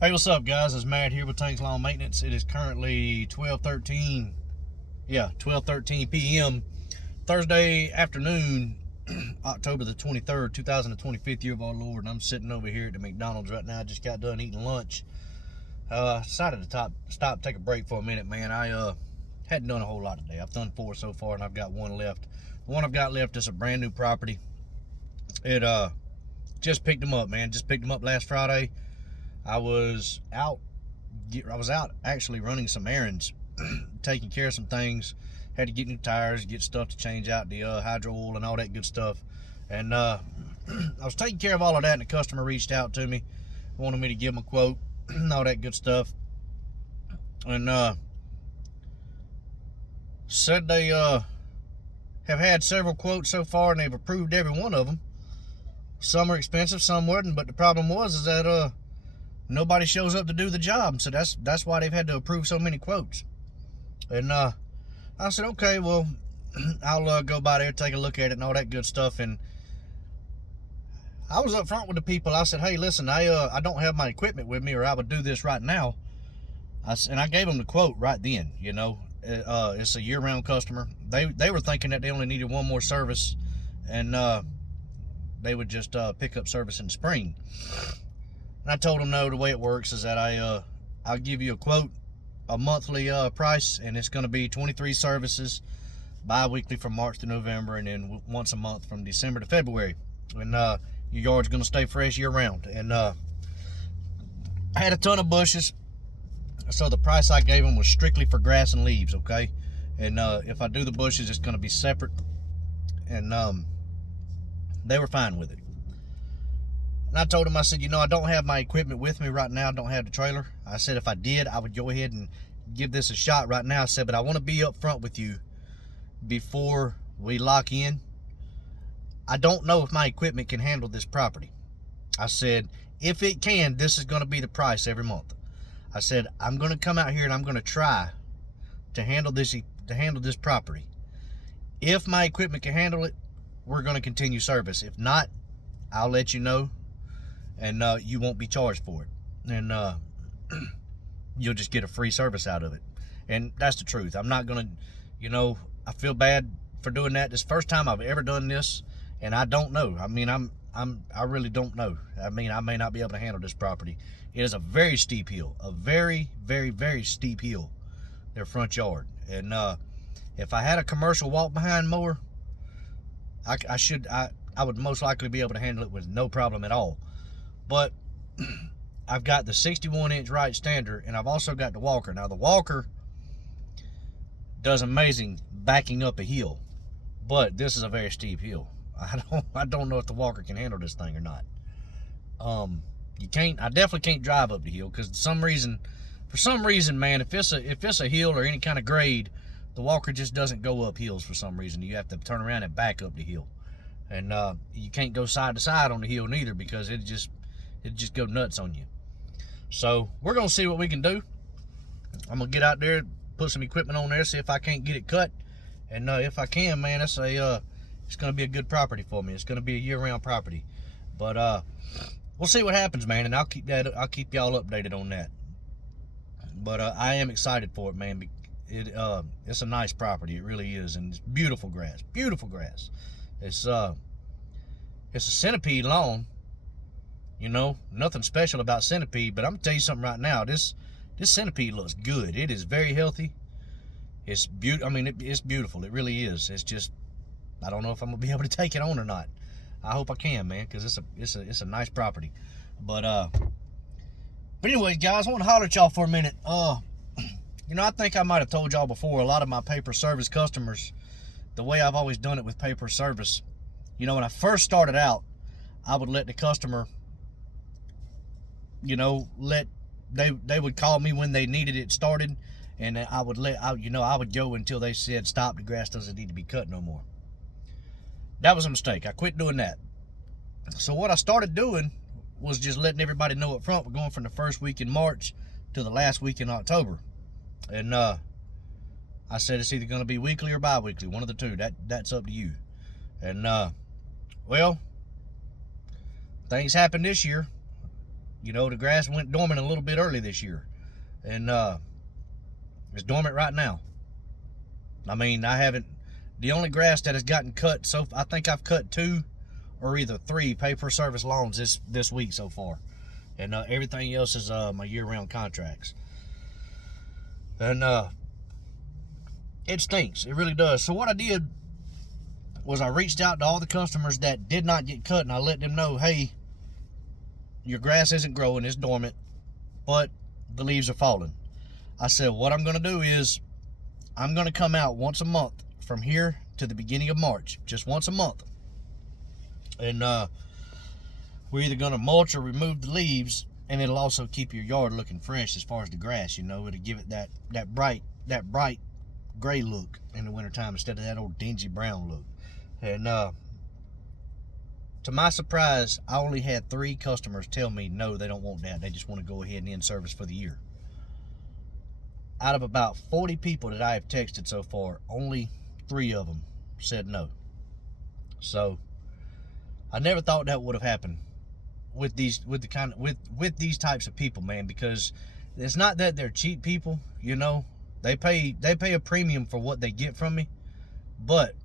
Hey, what's up, guys? It's Matt here with Tanks Lawn Maintenance. It is currently 12:13. Yeah, 12:13 p.m. Thursday afternoon, October the 23rd, 2025 year of our Lord. And I'm sitting over here at the McDonald's right now. I just got done eating lunch. Decided to stop, take a break for a minute, man. I hadn't done a whole lot today. I've done 4 so far, and I've got 1 left. The one I've got left is a brand new property. It just picked them up, man. Just picked them up last Friday. I was out actually running some errands, taking care of some things. Had to get new tires, get stuff to change out the hydro oil and all that good stuff. And I was taking care of all of that, and the customer reached out to me, wanted me to give them a quote and all that good stuff. And said they have had several quotes so far, and they've approved every one of them. Some are expensive, some weren't, but the problem is that nobody shows up to do the job, so that's why they've had to approve so many quotes. And I said, okay, well, I'll go by there, take a look at it and all that good stuff. And I was up front with the people. I said, hey, listen, I don't have my equipment with me, or I would do this right now. And I gave them the quote right then. You know, it's a year-round customer. They were thinking that they only needed one more service, and they would just pick up service in the spring. And I told them, no, the way it works is that I'll give you a quote, a monthly price, and it's going to be 23 services bi-weekly from March to November, and then once a month from December to February. And your yard's going to stay fresh year-round. And I had a ton of bushes, so the price I gave them was strictly for grass and leaves, okay? And if I do the bushes, it's going to be separate. And they were fine with it. And I told him, I said, you know, I don't have my equipment with me right now. I don't have the trailer. I said, if I did, I would go ahead and give this a shot right now. I said, but I want to be up front with you before we lock in. I don't know if my equipment can handle this property. I said, if it can, this is going to be the price every month. I said, I'm going to come out here and I'm going to try to handle this property. If my equipment can handle it, we're going to continue service. If not, I'll let you know. And you won't be charged for it, and you'll just get a free service out of it. And that's the truth. I'm not gonna, you know, I feel bad for doing that. This is the first time I've ever done this, and I don't know. I mean, I really don't know. I mean, I may not be able to handle this property. It is a very steep hill, a very, very, very steep hill, their front yard. And if I had a commercial walk behind mower, I would most likely be able to handle it with no problem at all. But I've got the 61-inch right stander, and I've also got the walker. Now, the walker does amazing backing up a hill, but this is a very steep hill. I don't know if the walker can handle this thing or not. I definitely can't drive up the hill, because for some reason, man, if it's a hill or any kind of grade, the walker just doesn't go up hills for some reason. You have to turn around and back up the hill. And you can't go side to side on the hill neither, because it just go nuts on you. So we're gonna see what we can do. I'm gonna get out there, put some equipment on there, see if I can't get it cut. And if I can, man, it's gonna be a good property for me. It's gonna be a year-round property. But we'll see what happens, man, and I'll keep y'all updated on that. But I am excited for it, man. It's a nice property. It really is, and it's beautiful grass. Beautiful grass. It's a centipede lawn. You know, nothing special about centipede, but I'm gonna tell you something right now. This centipede looks good. It is very healthy. It's it's beautiful. It really is. It's just, I don't know if I'm gonna be able to take it on or not. I hope I can, man, because it's a nice property. But anyways, guys, I want to holler at y'all for a minute. You know, I think I might have told y'all before, a lot of my paper service customers, the way I've always done it with paper service, you know, when I first started out, I would let the customer, you know, they would call me when they needed it started, and I would go until they said, stop, the grass doesn't need to be cut no more. That was a mistake. I quit doing that. So what I started doing was just letting everybody know up front, we're going from the first week in March to the last week in October. And I said it's either going to be weekly or bi-weekly, one of the two. That's up to you. And well, things happened this year. You know, the grass went dormant a little bit early this year, and it's dormant right now. I mean, I haven't. The only grass that has gotten cut, so I think I've cut 2 or either 3 pay-per-service lawns this week so far, and everything else is my year-round contracts. And it stinks. It really does. So what I did was I reached out to all the customers that did not get cut, and I let them know, hey, your grass isn't growing, it's dormant, but the leaves are falling. I said, what I'm going to do is I'm going to come out once a month from here to the beginning of March, just once a month. And we're either going to mulch or remove the leaves, and it'll also keep your yard looking fresh as far as the grass, you know. It'll give it that bright gray look in the wintertime instead of that old dingy brown look. And to my surprise, I only had 3 customers tell me no, they don't want that. They just want to go ahead and end service for the year. Out of about 40 people that I have texted so far, only 3 of them said no. So I never thought that would have happened with these types of people, man, because it's not that they're cheap people, you know. They pay a premium for what they get from me, but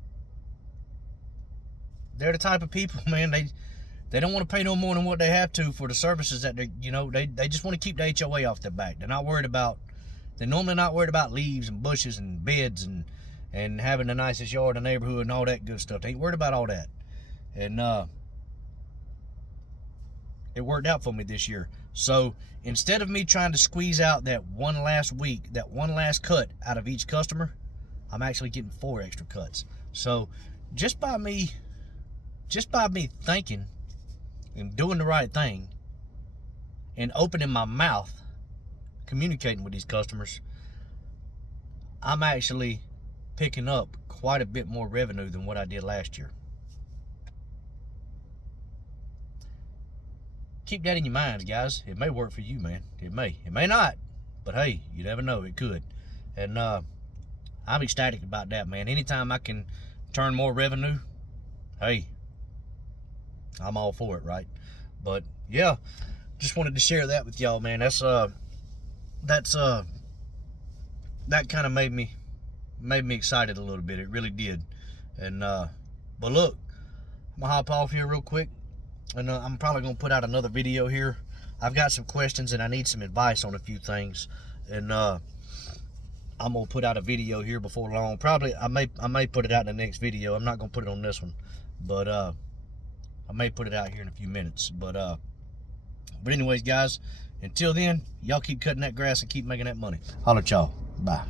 they're the type of people, man, they don't want to pay no more than what they have to for the services that they, you know, they just want to keep the HOA off their back. They're normally not worried about leaves and bushes and beds and having the nicest yard in the neighborhood and all that good stuff. They ain't worried about all that. And it worked out for me this year. So instead of me trying to squeeze out that one last week, that one last cut out of each customer, I'm actually getting 4 extra cuts. So just by me thinking and doing the right thing and opening my mouth, communicating with these customers, I'm actually picking up quite a bit more revenue than what I did last year. Keep that in your minds, guys. It may work for you, man. It may not, but hey, you never know, it could. And I'm ecstatic about that, man. Anytime I can turn more revenue, hey, I'm all for it, right? But yeah, just wanted to share that with y'all, man. That kind of made me excited a little bit. It really did. And but look, I'm gonna hop off here real quick, and I'm probably gonna put out another video here. I've got some questions and I need some advice on a few things, and I'm gonna put out a video here before long. Probably I may put it out in the next video. I'm not gonna put it on this one, but I may put it out here in a few minutes. But anyways, guys, until then, y'all keep cutting that grass and keep making that money. Holla at y'all. Bye.